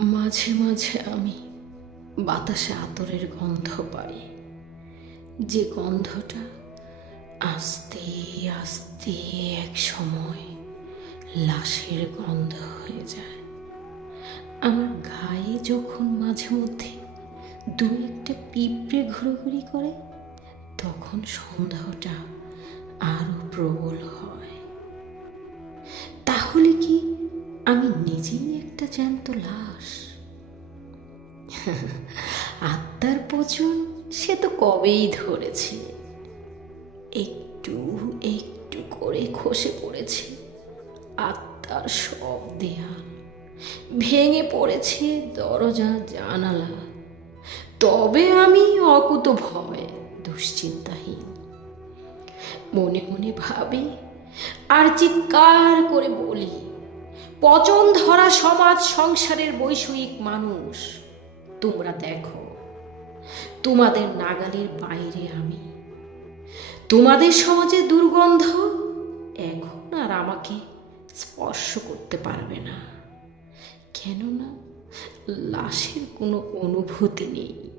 মাঝে মাঝে আমি বাতাসে আতরের গন্ধ পাই। যে গন্ধটা আস্তে আস্তে এক সময় লাশের গন্ধ হয়ে যায়। আমার গায়ে যখন মাঝে মধ্যে দু একটা পিঁপড়ে ঘুরোঘুরি করে, তখন সন্দেহটা আরও প্রবল হয়। তাহলে কি আমি নিজেই একটা জ্যান্ত লাশ। আত্মার পচন সে তো কবেই ধরেছে। একটু একটু করে খসে পড়েছে। আত্মার সব দেয়াল। ভেঙে পড়েছে দরজা, জানালা। তবে আমি অকুত ভয় দুশ্চিন্তাহীন। মনে মনে ভাবি, আর চিৎকার করে বলি পচন ধরা সমাজ সংসারের বৈষয়িক মানুষ। তোমরা দেখো, তোমাদের নাগালের বাইরে আমি। তোমাদের সমাজে দুর্গন্ধ এখন আর আমাকে স্পর্শ করতে পারবে না। কেননা, লাশের কোনো অনুভূতি নেই।